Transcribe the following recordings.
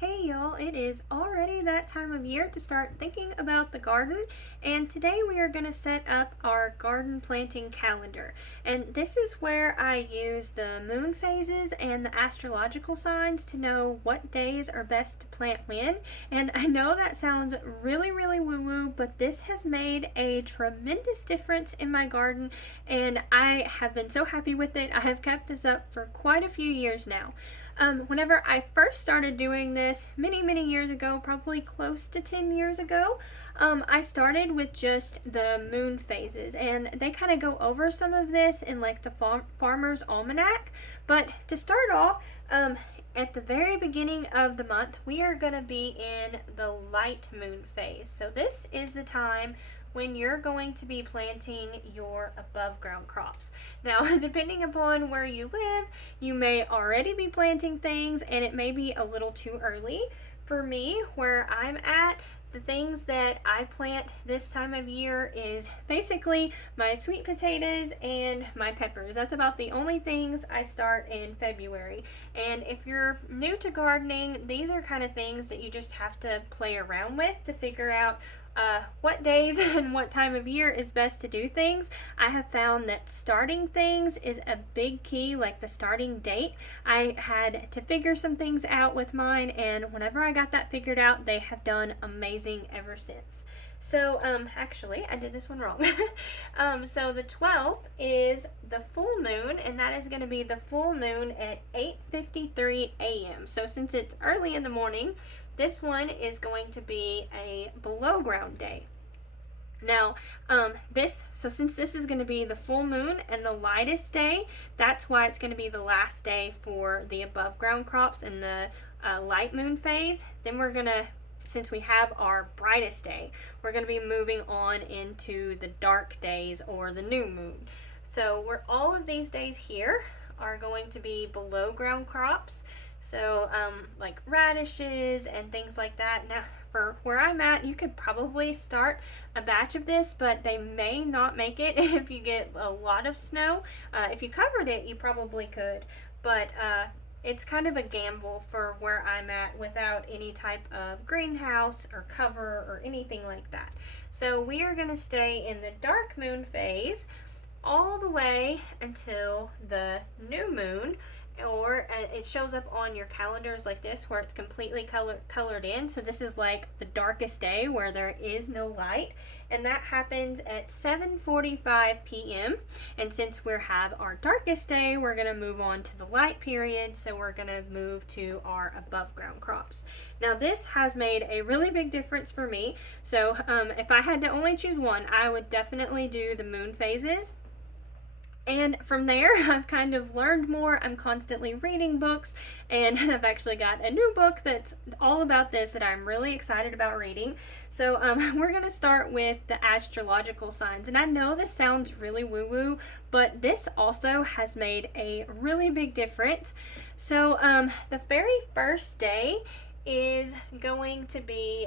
Hey y'all, it is already that time of year to start thinking about the garden, and today we are going to set up our garden planting calendar. And this is where I use the moon phases and the astrological signs to know what days are best to plant when. And I know that sounds really woo-woo, but this has made a tremendous difference in my garden, and I have been so happy with it. I have kept this up for quite a few years now. Whenever I first started doing this many years ago, probably close to 10 years ago, I started with just the moon phases, and they kind of go over some of this in like the Farmer's Almanac. But to start off, at the very beginning of the month, we are going to be in the light moon phase. So this is the time when you're going to be planting your above ground crops. Now, depending upon where you live, you may already be planting things and it may be a little too early. For me, where I'm at, the things that I plant this time of year is basically my sweet potatoes and my peppers. That's about the only things I start in February. And if you're new to gardening, these are kind of things that you just have to play around with to figure out what days and what time of year is best to do things. I have found that starting things is a big key, like the starting date. I had to figure some things out with mine, and whenever I got that figured out, they have done amazing ever since. So, actually, I did this one wrong. So the 12th is the full moon, and that is going to be the full moon at 8:53 a.m. So since it's early in the morning, this one is going to be a below ground day. Now, since this is going to be the full moon and the lightest day, that's why it's going to be the last day for the above ground crops in the light moon phase. Then we're going to, since we have our brightest day, we're going to be moving on into the dark days or the new moon. So all of these days here are going to be below ground crops. So like radishes and things like that. Now, for where I'm at, you could probably start a batch of this, but they may not make it if you get a lot of snow. If you covered it, you probably could, but it's kind of a gamble for where I'm at without any type of greenhouse or cover or anything like that. So we are going to stay in the dark moon phase all the way until the new moon, or it shows up on your calendars like this where it's completely colored in. So this is like the darkest day where there is no light, and that happens at 7:45 p.m. And since we have our darkest day, we're going to move on to the light period, so we're going to move to our above ground crops. Now this has made a really big difference for me. So if I had to only choose one, I would definitely do the moon phases. And from there, I've kind of learned more. I'm constantly reading books, and I've actually got a new book that's all about this that I'm really excited about reading. So we're going to start with the astrological signs. And I know this sounds really woo-woo, but this also has made a really big difference. So the very first day is going to be,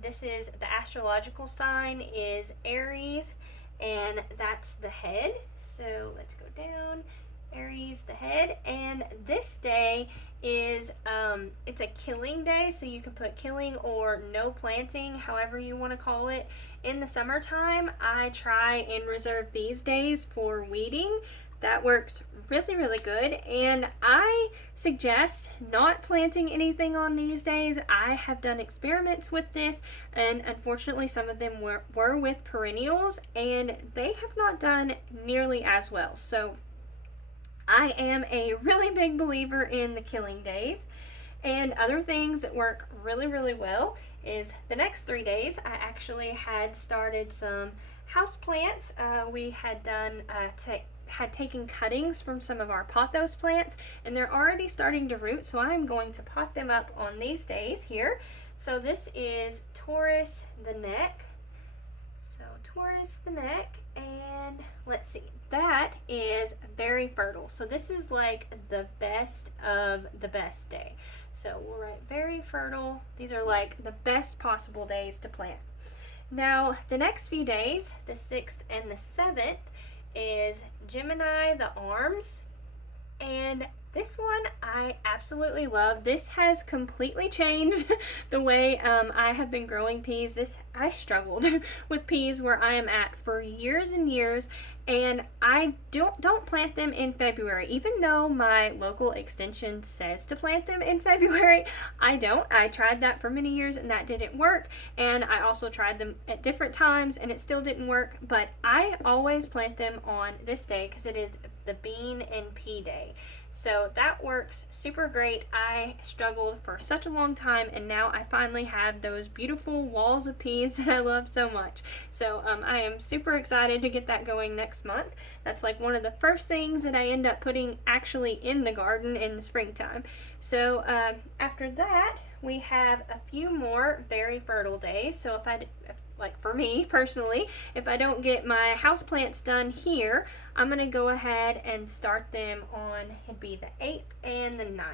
this is the astrological sign is Aries, and that's the head. So let's go down. Aries, the head, and this day is it's a killing day, so you can put killing or no planting, however you want to call it. In the summertime, I try and reserve these days for weeding. That works really good, and I suggest not planting anything on these days. I have done experiments with this, and unfortunately some of them were with perennials, and they have not done nearly as well. So I am a really big believer in the killing days. And other things that work really well is the next 3 days. I actually had started some house plants. We had done had taken cuttings from some of our pothos plants, and they're already starting to root, so I'm going to pot them up on these days here. So this is Taurus the neck. So Taurus the neck, and let's see, that is very fertile. So this is like the best of the best day. So we'll write very fertile. These are like the best possible days to plant. Now the next few days, the 6th and the 7th, is Gemini the arms, and this one I absolutely love. This has completely changed the way I have been growing peas. I struggled with peas where I am at for years and years, and I don't plant them in February. Even though my local extension says to plant them in February, I don't. I tried that for many years and that didn't work, and I also tried them at different times and it still didn't work, but I always plant them on this day because it is the bean and pea day. So that works super great. I struggled for such a long time, and now I finally have those beautiful walls of peas that I love so much. So I am super excited to get that going next month. That's like one of the first things that I end up putting actually in the garden in the springtime. So after that, we have a few more very fertile days. So like for me personally, if I don't get my houseplants done here, I'm going to go ahead and start them on, it'd be the 8th and the 9th.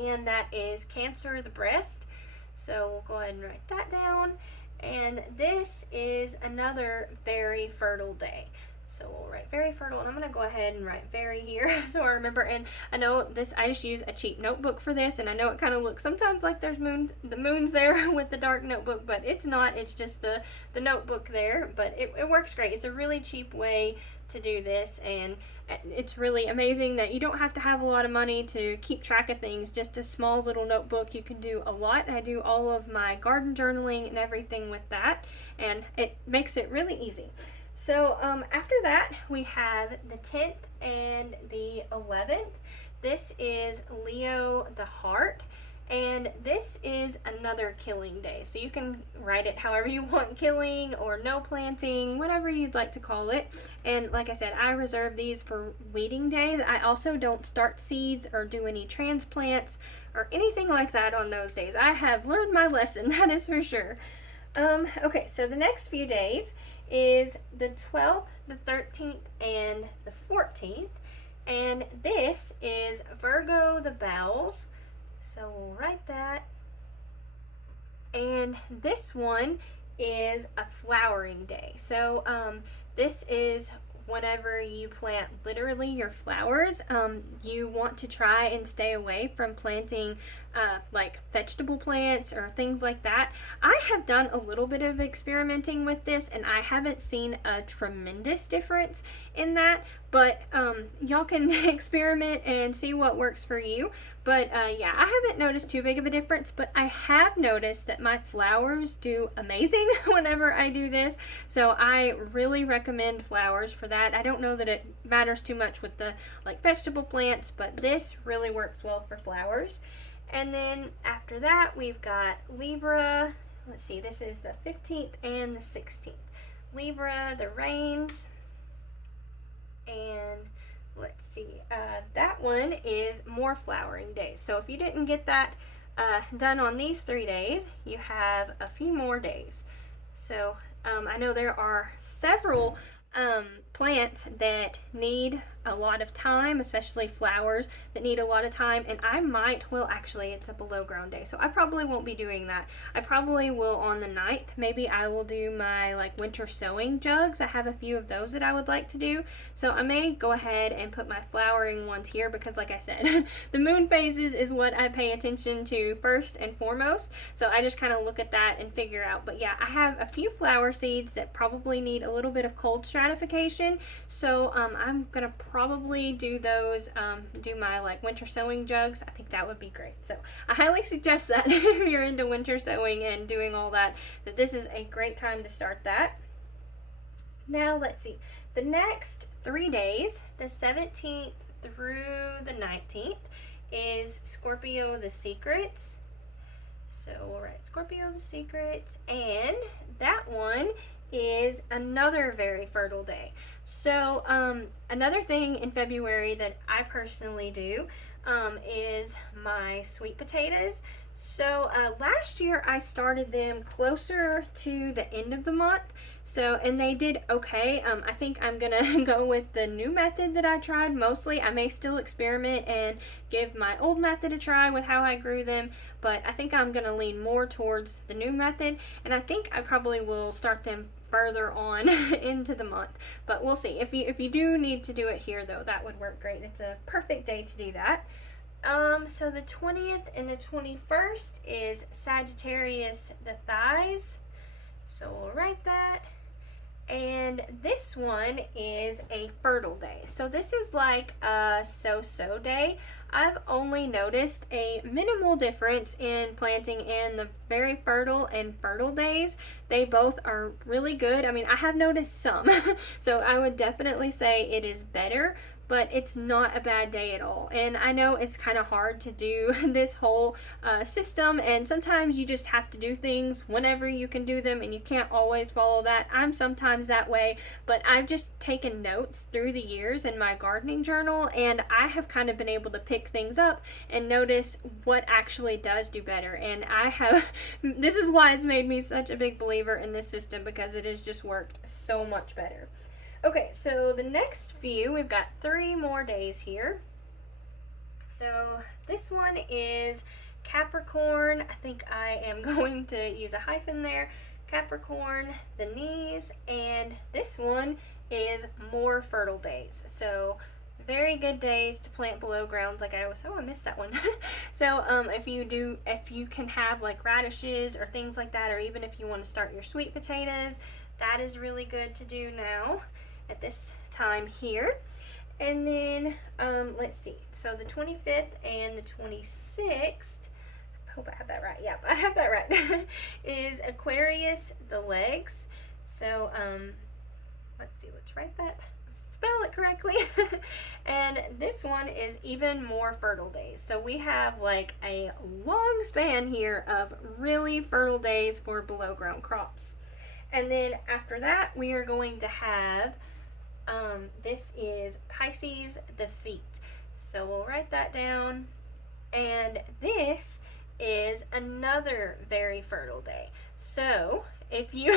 And that is Cancer, the breast. So we'll go ahead and write that down. And this is another very fertile day. So we'll write very fertile, and I'm going to go ahead and write very here so I remember. And I know this, I just use a cheap notebook for this, and I know it kind of looks sometimes like there's the moon's there with the dark notebook, but it's not. It's just the notebook there, but it works great. It's a really cheap way to do this, and it's really amazing that you don't have to have a lot of money to keep track of things. Just a small little notebook, you can do a lot. I do all of my garden journaling and everything with that, and it makes it really easy. So after that, we have the 10th and the 11th. This is Leo the heart, and this is another killing day. So you can write it however you want, killing or no planting, whatever you'd like to call it. And like I said, I reserve these for weeding days. I also don't start seeds or do any transplants or anything like that on those days. I have learned my lesson, that is for sure. Okay, so the next few days is the 12th, the 13th, and the 14th, and this is Virgo the bowels. So we'll write that. And this one is a flowering day. So this is whenever you plant literally your flowers, you want to try and stay away from planting like vegetable plants or things like that. I have done a little bit of experimenting with this, and I haven't seen a tremendous difference in that, but y'all can experiment and see what works for you. But yeah, I haven't noticed too big of a difference, but I have noticed that my flowers do amazing whenever I do this. So I really recommend flowers for that. I don't know that it matters too much with the like vegetable plants, but this really works well for flowers. And then after that, we've got Libra. Let's see, this is the 15th and the 16th. Libra, the rains. And let's see, that one is more flowering days. So if you didn't get that done on these 3 days, you have a few more days. So I know there are several plants that need a lot of time, especially flowers that need a lot of time, and I might, well actually it's a below ground day, so I probably won't be doing that. I probably will on the 9th. Maybe I will do my like winter sowing jugs. I have a few of those that I would like to do, so I may go ahead and put my flowering ones here because like I said, the moon phases is what I pay attention to first and foremost, so I just kind of look at that and figure out. But yeah, I have a few flower seeds that probably need a little bit of cold stratification, so I'm gonna probably do those, do my like winter sowing jugs. I think that would be great. So I highly suggest that if you're into winter sowing and doing all that, that this is a great time to start that. Now let's see, the next 3 days, the 17th through the 19th, is Scorpio the secrets. So we'll write Scorpio the secrets, and that one is another very fertile day. So another thing in February that I personally do is my sweet potatoes. So last year I started them closer to the end of the month, so and they did okay. I think I'm gonna go with the new method that I tried mostly. I may still experiment and give my old method a try with how I grew them, but I think I'm gonna lean more towards the new method, and I think I probably will start them further on into the month, but we'll see. If you do need to do it here though, that would work great. It's a perfect day to do that. So the 20th and the 21st is Sagittarius, the thighs. So we'll write that. And this one is a fertile day. So this is like a so-so day. I've only noticed a minimal difference in planting in the very fertile and fertile days. They both are really good. I mean, I have noticed some. So I would definitely say it is better, but it's not a bad day at all. And I know it's kind of hard to do this whole system, and sometimes you just have to do things whenever you can do them, and you can't always follow that. I'm sometimes that way, but I've just taken notes through the years in my gardening journal, and I have kind of been able to pick things up and notice what actually does do better. And I have, this is why it's made me such a big believer in this system, because it has just worked so much better. Okay, so the next few, we've got 3 more days here. So this one is Capricorn. I think I am going to use a hyphen there. Capricorn, the knees, and this one is more fertile days. So very good days to plant below grounds, like I always, oh, I missed that one. So if you can have like radishes or things like that, or even if you want to start your sweet potatoes, that is really good to do now at this time here. And then let's see, so the 25th and the 26th, I hope I have that right. Yep, I have that right. Is Aquarius, the legs. So let's see, let's write that, spell it correctly. And this one is even more fertile days. So we have like a long span here of really fertile days for below ground crops. And then after that, we are going to have this is Pisces, the feet. So we'll write that down. And this is another very fertile day. So if you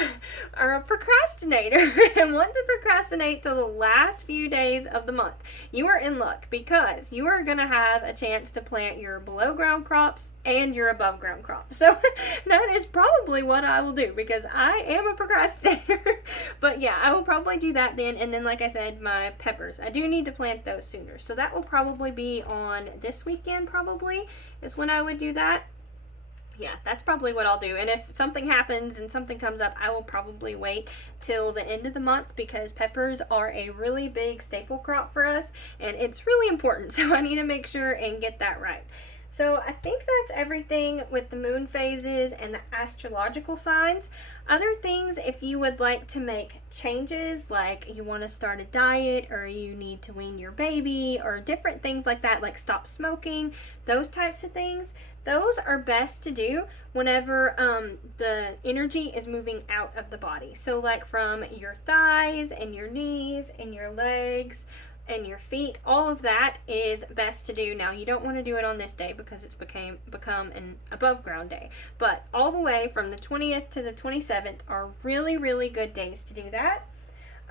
are a procrastinator and want to procrastinate till the last few days of the month, you are in luck, because you are going to have a chance to plant your below ground crops and your above ground crops. So that is probably what I will do, because I am a procrastinator. But yeah, I will probably do that then. And then, like I said, my peppers, I do need to plant those sooner. So that will probably be on this weekend, probably is when I would do that. Yeah, that's probably what I'll do. And if something happens and something comes up, I will probably wait till the end of the month, because peppers are a really big staple crop for us, and it's really important. So I need to make sure and get that right. So I think that's everything with the moon phases and the astrological signs. Other things, if you would like to make changes, like you want to start a diet, or you need to wean your baby, or different things like that, like stop smoking, those types of things, those are best to do whenever the energy is moving out of the body. So like from your thighs and your knees and your legs and your feet, all of that is best to do. Now, you don't want to do it on this day, because it's become an above ground day, but all the way from the 20th to the 27th are really, really good days to do that.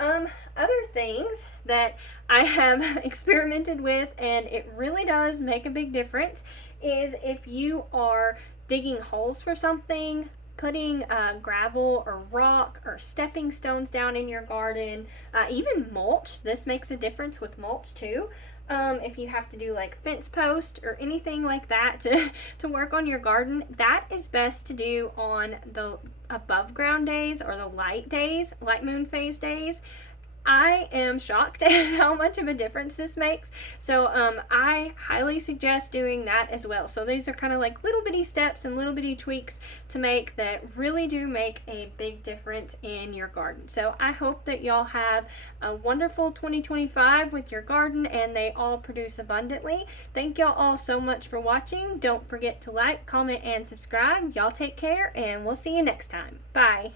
Other things that I have experimented with, and it really does make a big difference, is if you are digging holes for something, putting gravel or rock or stepping stones down in your garden, even mulch. This makes a difference with mulch too. If you have to do like fence post or anything like that to work on your garden, that is best to do on the above ground days, or the light days, light moon phase days. I am shocked at how much of a difference this makes. So I highly suggest doing that as well. So these are kind of like little bitty steps and little bitty tweaks to make that really do make a big difference in your garden. So I hope that y'all have a wonderful 2025 with your garden, and they all produce abundantly. Thank y'all all so much for watching. Don't forget to like, comment, and subscribe. Y'all take care, and we'll see you next time. Bye.